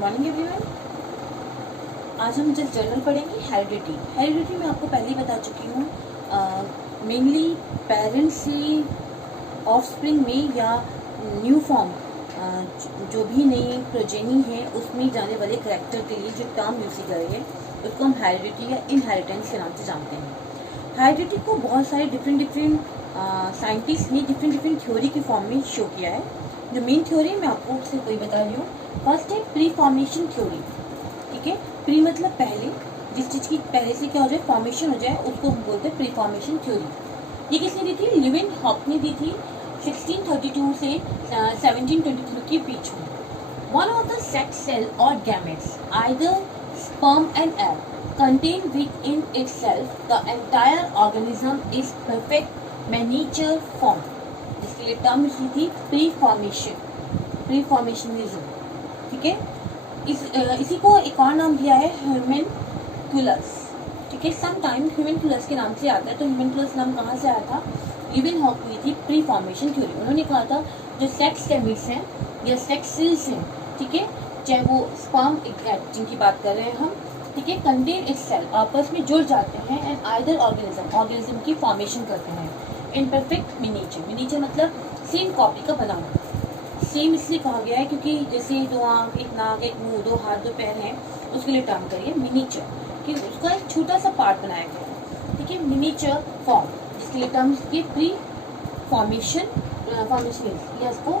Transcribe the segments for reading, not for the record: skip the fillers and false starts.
Morning everyone. आज हम just journal पढ़ेंगे हेरिडिटी। हेरिडिटी मैं आपको पहले ही बता चुकी हूँ। मेनली पेरेंट्स से ऑफस्प्रिंग में या न्यू फॉर्म जो भी नई प्रोजेनी है उसमें जाने वाले करेक्टर के लिए जो टर्म यूज कर रही है उसको हम हेरिडिटी या इनहेरिटेंस के नाम से जानते हैं। हेरिडिटी को बहुत सारे डिफरेंट साइंटिस्ट ने डिफरेंट थ्योरी की फॉर्म में शो किया है। जो मेन थ्योरी मैं आपको उससे कोई बता रही हूँ। फर्स्ट है प्री फॉर्मेशन थ्योरी। ठीक है, प्री मतलब पहले, जिस चीज़ की पहले से क्या हो जाए फॉर्मेशन हो जाए उसको हम बोलते हैं प्री फॉर्मेशन थ्योरी। ये किसने दी थी? ल्यूविन हॉक ने दी थी 1632 से 1723 के बीच में। One of the sex cell और gametes either sperm and egg contain within itself the entire organism is perfect miniature form, जिसके लिए टर्म यूज थी प्री फॉर्मेशनिज्म। ठीक है, इसी को एक और नाम दिया है ह्यूमेनकुलस। ठीक है, सम टाइम ह्यूमेनकुलस के नाम से आता है। तो ह्यूमेनकुलस नाम कहाँ से आया था? ल्यूविन हॉक ने थी प्री फॉर्मेशन थ्योरी। उन्होंने कहा था जो सेक्स गैमेट्स हैं या सेक्स सेल्स हैं, ठीक है, चाहे वो स्पर्म एग जिनकी बात कर रहे हैं हम, ठीक है, कंटेन इटसेल्फ आपस में जुड़ जाते हैं एंड आइदर ऑर्गेनिज्म की फॉर्मेशन करते हैं इन परफेक्ट मिनीचर मतलब सेम कॉपी का बनाना। सेम इसलिए कहा गया है क्योंकि जैसे दो आँख, एक नाक, एक मुंह, दो हाथ, दो पैर हैं, उसके लिए टर्म करिए मिनीचर, कि उसका एक छोटा सा पार्ट बनाया गया है। ठीक है, मिनीचर फॉर्म, जिसके लिए टर्म की प्री फॉर्मेशन या इसको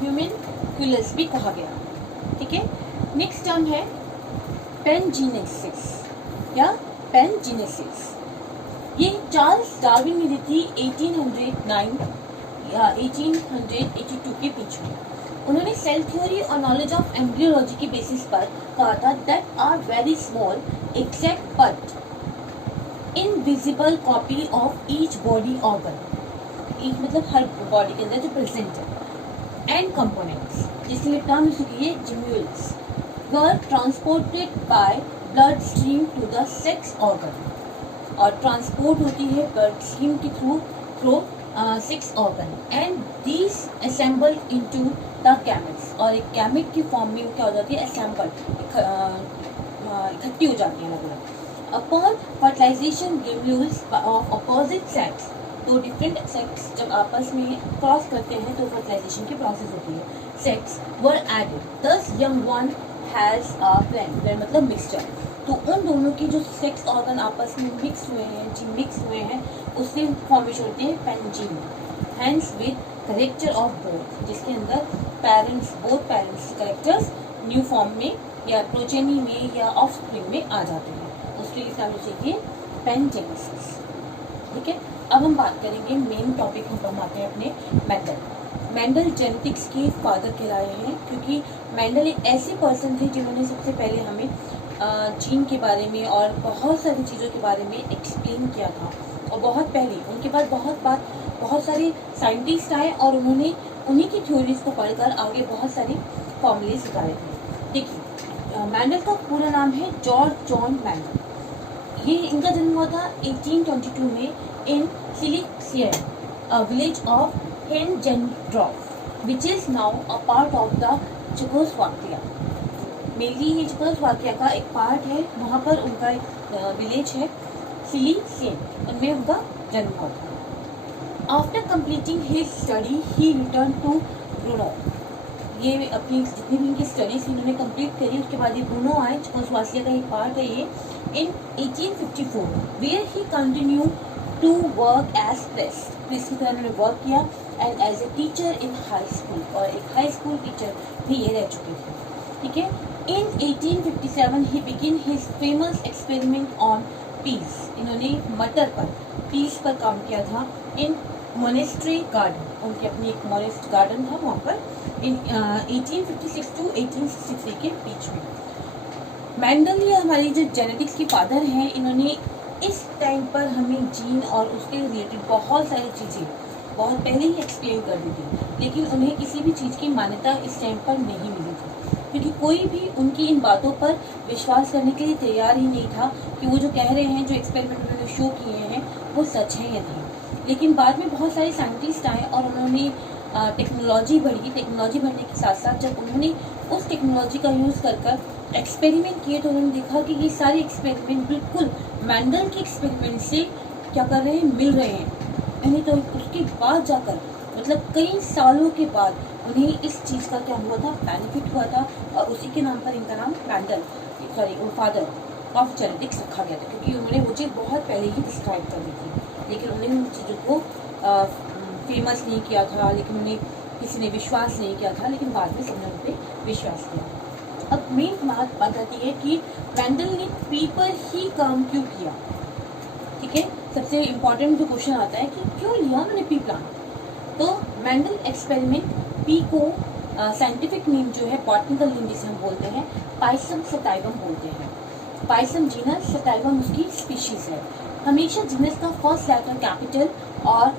ह्यूमेनकुलस भी कहा गया। ठीक है, नेक्स्ट टर्म है पेनजीनेसिस या पेनजीनेसिस। ये चार्ल्स डार्विन ने दी थी 1809 या 1882 के बीच में। उन्होंने सेल थ्योरी और नॉलेज ऑफ एम्ब्रियोलॉजी के बेसिस पर कहा था that are very small exact but invisible copy of each body organ, each मतलब हर बॉडी के अंदर जो प्रेजेंट है, एंड कंपोनेंट्स, जिसके लिए टर्म यूज की है gemmules, were transported by blood stream to the sex organ, और ट्रांसपोर्ट होती है ब्लड स्ट्रीम के through sex organ, and these assemble into the gametes, और एक गैमेट की फॉर्म में क्या हो जाती है? असेंबल, इकट्ठी हो जाती है अलग। Upon fertilization gemmules of opposite sex, दो डिफरेंट सेक्स जब आपस में क्रॉस करते हैं तो फर्टिलाइजेशन की प्रोसेस होती है, सेक्स वर एडेड, दस young one has a blend मतलब मिक्सचर। तो उन दोनों की जो सेक्स ऑर्गन आपस में मिक्स हुए हैं उससे फॉर्मेशन होती है pangene, hence with character of both, जिसके अंदर both parents characters new form में या प्रोजेनी में या ऑफस्प्रिंग में आ जाते हैं। उसके लिए समझ लीजिए पेनजेनेसिस। ठीक है, अब हम बात करेंगे मेन टॉपिक हम आते हैं अपने मेंडल जेनेटिक्स के फादर कहलाए हैं, क्योंकि मेंडल एक ऐसे पर्सन थे जिन्होंने सबसे पहले हमें जीन के बारे में और बहुत सारी चीज़ों के बारे में एक्सप्लेन किया था। और बहुत पहले उनके बाद बहुत सारे साइंटिस्ट आए और उन्होंने उन्हीं की थ्योरीज को पढ़कर आगे बहुत सारे फॉर्मूलेस निकाले थे। देखिए, मेंडल का पूरा नाम है जॉर्ज जॉन मेंडल। ये इनका जन्म हुआ था 1822 में इन सिलिसियन, a village of Hengendorf, which is now a part of the Czechoslovakia। Mainly ये चेकोस्लोवाकिया का एक पार्ट है, वहाँ पर उनका एक विलेज है सिलिसियन, उनमें उनका जन्म हुआ था। After completing his study he return to Brno. ये अपनी जितनी भी इनकी स्टडीज इन्होंने कंप्लीट करी उसके बाद ये ब्रूनो आए, चेकोस्लोवाकिया का एक पार्ट है ये, in 1854 where he continue to work as press की तरह उन्होंने वर्क किया and as a teacher in high school, और एक हाई स्कूल टीचर भी ये रह चुके थे। ठीक है, in 1857 he begin his famous experiment on peas. इन्होंने मटर पर, पीस पर काम किया था इन मोनेस्ट्री गार्डन, उनकी अपनी एक मोनेस्ट गार्डन था वहाँ पर, इन 1856 टू 1863 के बीच में। मेंडल ये हमारी जो जेनेटिक्स के फादर हैं, इन्होंने इस टाइम पर हमें जीन और उसके रिलेटेड बहुत सारी चीज़ें बहुत पहले ही एक्सप्लेन कर दी थी, लेकिन उन्हें किसी भी चीज़ की मान्यता इस टाइम पर नहीं मिली थी, क्योंकि कोई भी उनकी इन बातों पर विश्वास करने के लिए तैयार ही नहीं था कि वो जो कह रहे हैं, जो एक्सपेरिमेंट उन्होंने शो किए हैं वो सच है या नहीं। लेकिन बाद में बहुत सारे साइंटिस्ट आए और उन्होंने टेक्नोलॉजी बढ़ने के साथ साथ जब उन्होंने उस टेक्नोलॉजी का यूज़ कर एक्सपेरिमेंट किए तो उन्होंने देखा कि ये सारे एक्सपेरिमेंट बिल्कुल मैंडल के एक्सपेरिमेंट से क्या कर रहे हैं, मिल रहे हैं यानी। तो उसके बाद जाकर मतलब कई सालों के बाद उन्हें इस चीज़ का क्या हुआ था, बेनिफिट हुआ था, और उसी के नाम पर इनका नाम मैंडल फादर ऑफ जेनेटिक्स रखा गया था, क्योंकि उन्होंने वो चीज़ बहुत पहले ही डिस्क्राइब कर दी थी, लेकिन उन्होंने उन चीज़ों को फेमस नहीं किया था, लेकिन उन्हें किसी ने विश्वास नहीं किया था, लेकिन बाद में सबने उन पर विश्वास किया। अब मेन बात आती है कि मैंडल ने पी पर ही काम क्यों किया। ठीक है, सबसे इम्पोर्टेंट जो क्वेश्चन आता है कि क्यों लिया उन्होंने पी प्लांट। तो मैंडल एक्सपेरिमेंट पी को साइंटिफिक नेम जो है, बॉटनिकल नेम जिसे हम बोलते हैं, पाइसम सटाइवम बोलते हैं। पाइसम जीनस, सटाइवम उसकी स्पीशीज है। हमेशा जीनस का फर्स्ट लेटर कैपिटल और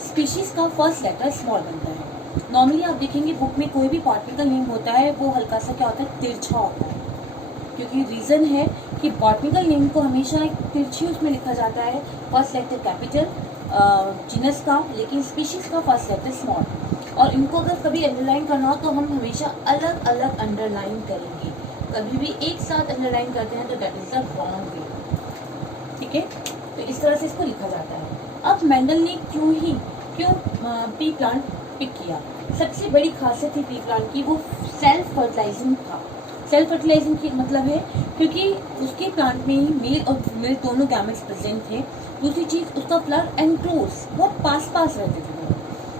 स्पीशीज का फर्स्ट लेटर स्मॉल बनता है। नॉर्मली आप देखेंगे बुक में कोई भी बॉटनिकल नेम होता है वो हल्का सा क्या होता है, तिरछा होता है, क्योंकि रीज़न है कि बॉटनिकल नेम को हमेशा एक तिरछी उसमें लिखा जाता है, फर्स्ट लेटर कैपिटल जीनस का, लेकिन स्पीशीज का फर्स्ट लेटर स्मॉल। और इनको अगर कभी अंडरलाइन करना हो तो हम हमेशा अलग अलग अंडरलाइन करेंगे, कभी भी एक साथ अंडरलाइन करते हैं तो that is the wrong way. ठीक है, तो इस तरह से इसको लिखा जाता है। अब मैंडल ने क्यों पी प्लांट पिक किया। सबसे बड़ी खासियत थी पी प्लांट की, वो सेल्फ फर्टिलाइजिंग था। सेल्फ फर्टिलाइजिंग की मतलब है क्योंकि उसके प्लांट में ही मेल और फीमेल दोनों गैमेट्स प्रेजेंट थे। दूसरी चीज़, उसका फ्लावर एंक्लोज बहुत पास रहते थे।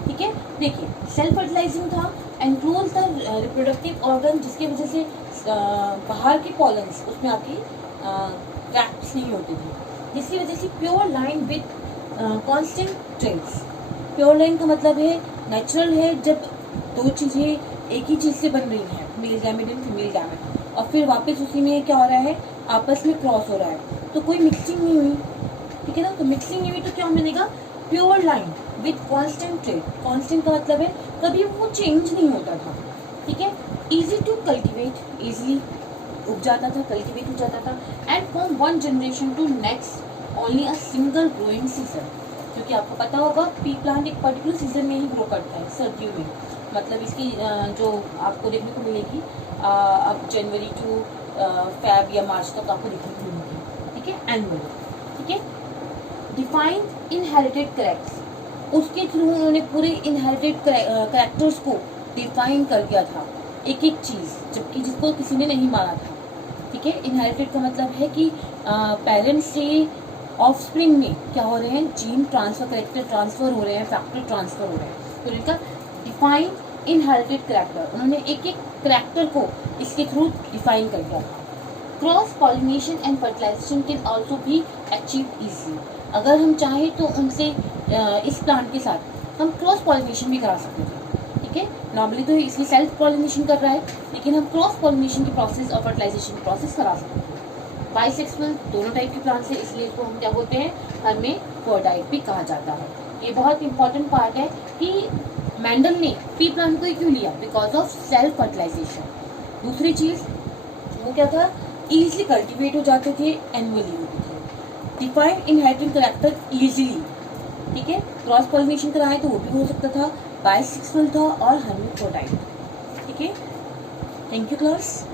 ठीक है, देखिए सेल्फ फर्टिलाइजिंग था, एंक्लोज था रिप्रोडक्टिव ऑर्गन, जिसकी वजह से बाहर के पॉलन्स उसमें आके क्रैक्स नहीं होते थे, जिसकी वजह से pure line with constant trails. Pure line का मतलब है नेचुरल है, जब दो चीज़ें एक ही चीज़ से बन रही हैं, male gamete and female gamete, और फिर वापस उसी में क्या हो रहा है, आपस में क्रॉस हो रहा है, तो कोई मिक्सिंग नहीं हुई। ठीक है ना, तो मिक्सिंग नहीं हुई तो क्या मिलेगा, pure line with constant trade. Constant का मतलब है कभी वो चेंज नहीं होता था। ठीक है, इजी टू कल्टिवेट, इजीली उग जाता था, कल्टिवेट हो जाता था, and from one generation to next only a single growing season. क्योंकि आपको पता होगा पी प्लांट एक पर्टिकुलर सीजन में ही ग्रो करता है, सर्दियों में। मतलब इसकी जो आपको देखने को मिलेगी अब जनवरी टू फेब या मार्च तक आपको देखने को मिलेगी। ठीक है, एनुअल। ठीक है, डिफाइन इनहेरिटेड करेक्टर्स, उसके थ्रू उन्होंने पूरे इनहेरिटेड करेक्टर्स को डिफाइन कर दिया था, एक एक चीज़, जबकि जिसको किसी ने नहीं माना था। ठीक है, इनहेरिटेड का मतलब है कि पेरेंट्स से ऑफस्प्रिंग में क्या हो रहे हैं, जीन ट्रांसफर, करेक्टर ट्रांसफर हो रहे हैं, फैक्टर ट्रांसफर हो रहे हैं। तो इनका डिफाइन इनहेरिटेड करेक्टर, उन्होंने एक एक करेक्टर को इसके थ्रू डिफाइन कर दिया था। Cross pollination and fertilisation can also be achieve easy. अगर हम चाहें तो उनसे इस प्लांट के साथ हम क्रॉस पॉलिनेशन भी करा सकते थे। ठीक है, नॉर्मली तो इसलिए सेल्फ पॉलिनेशन कर रहा है, लेकिन हम क्रॉस पॉलिनेशन की प्रोसेस और फर्टिलाइजेशन की प्रोसेस करा सकते हैं। बाइसेक्सुअल दोनों टाइप के प्लांट्स है, इसलिए इसको हम क्या बोलते हैं, हर्मेफ्रोडाइट भी कहा जाता है। ये बहुत इंपॉर्टेंट पार्ट है कि मैंडल ने पी प्लांट को ही क्यों लिया, बिकॉज ऑफ सेल्फ फर्टिलाइजेशन। दूसरी चीज़ वो क्या था, इजीली कल्टिवेट हो जाते थे, एनुअली होते थे, डिफाइन इनहेरिटेड करेक्टर इजीली। ठीक है, क्रॉस पॉलिनेशन कराए तो वो भी हो सकता था, बाइसेक्सुअल था और हर्मेफ्रोडाइट। ठीक है, थैंक यू क्लास।